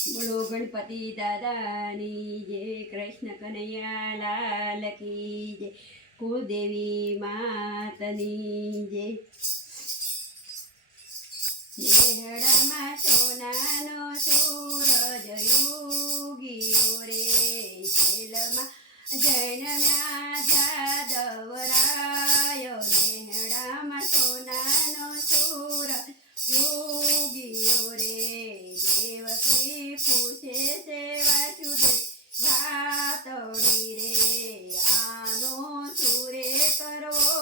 બોલો ગણપતિ દાદાની જય, કૃષ્ણ કનૈયા લાલ કી જય, કુળદેવી માતની જય। નેહડામાં સોનાનો સૂરજ યુગ્યો રે, જેલમાં જન્મ્યા જાદવરાયો। નેહડામાં સોનાનો સૂરજ યુગ્યો રે, દેવકી પૂછે છે વાસુદેવ વાતડી રે, આનો સુરે કરવો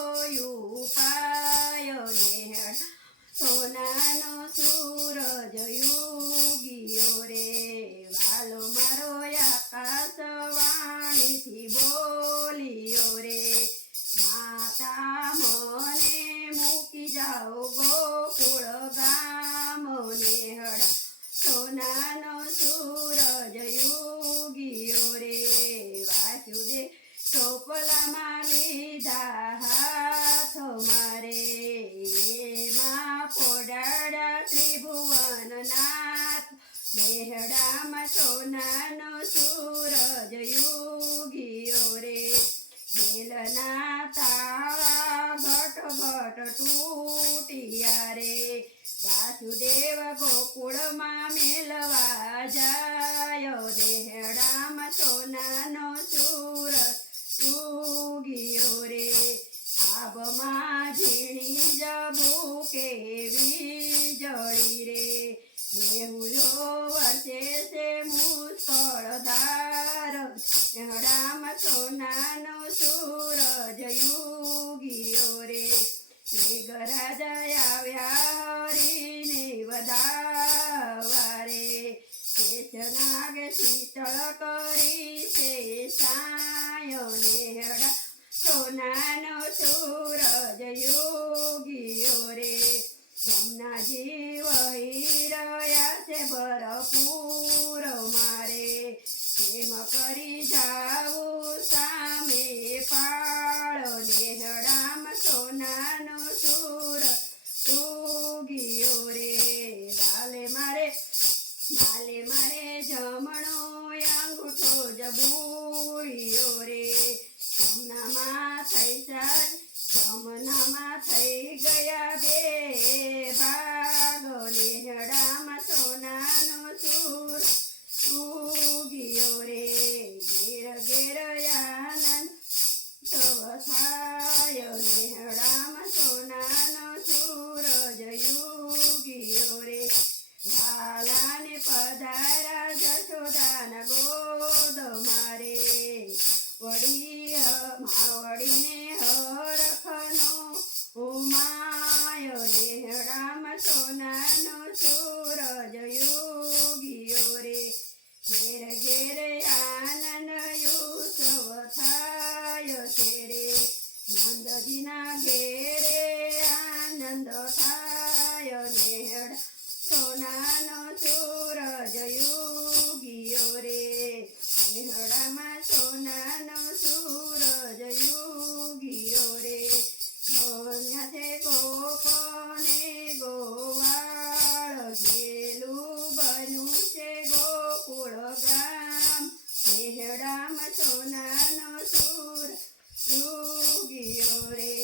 ઉપાયો। નેહડ સોનાનો સૂરજ યુગ્યો રે, વાલો મારો આકાશ વાણીથી બોલ્યો રે, માતા મને મૂકી જાઓ ગોકુળ ગામ। નેહડ સોનાનો સૂરજ યુગ્યો રે, વાસુદેવ ટોપલામાં લીધા હાથ મારે, એમાં પોડાડા ત્રિભુવન નાથ। નેહડામાં સોનાનો સૂરજ યુગ્યો રે, જેલના તાળા ઘટ ઘટ તૂટ્યા રે, વાસુદેવ ગોકુળમાં મેલવા જાયો। નેહડામાં સોનાનો સૂરજ યુગ્યો રે, આબમાં ઝીણી જબુ કેવી જળી રે, મેહુલો વર્ષે છે મુસ્કળધાર। નેહડામાં સોનાનો સૂરજ યુગ્યો રે, મેઘરાજ આવ્યા હરીને વધારવા રે, શેષનાગ શીતળ કરી છે સાયો। નેહડા સોનાનો સૂરજ યુગ્યો રે, જમનાજી વહી રહ્યા છે ભરપૂર મારે, કેમ કરી જાવું સામે પાળો। નેહડામાં સોનાનો સૂરજ યુગ્યો રે, વાલે મારે જમણો અંગૂઠો જબૂળ્યો રે, જમનામાં થઈ ગયા બે ભાગ। નેહડામાં સોનાનો સૂરજ યુગ્યો રે, ઘેર ઘેર આનંદ થાય। નેહડામાં સોનાનો સૂરજ યુગ્યો રે, વાલાને પધારા જશોદાના ગોદ મારે, વડીને હરખનો ઉમાયો। નેહડામાં સોનાનો સૂરજ યુગ્યો રે, ઘેર ઘેર આનંદ ઉત્સવ થાય છે રે, નંદજીના ઘેરે આનંદ થાય। નેહડા સોનાનો સૂરજ યુગ્યો રે, નેહડામાં સોનાનો સૂરજ યુગ્યો રે, ધન્યા છે ગોપને ગોવાળ, ઘેલું બન્યું છે ગોકુળ ગામ। નેહડામાં સોનાનો સૂરજ યુગ્યો રે,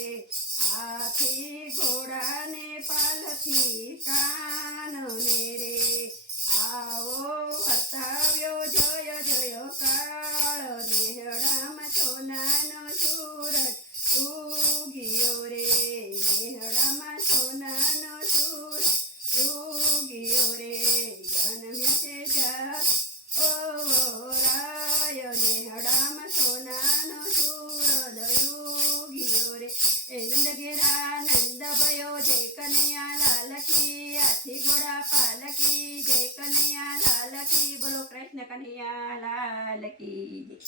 હાથી ઘોડાને પાલથી કાનને રે, આવો વર્તાવ્યો જય જય કાળ। નેહડામાં સોનાનો સૂરજ યુગ્યો રે, નેહડામાં સોનાનો સૂરજ યુગ્યો રે, જન્મ્યા છે જાદવરાય। નેહડામાં સોનાનો સૂરજ યુગ્યો રે, નંદ ઘેરા નંદ ભયો જય કનૈયા લાલ કી, હાથી ઘોડા પાલકી જય કનૈયા લાલ કી। બોલો કૃષ્ણ કનૈયા લાલ કી જય।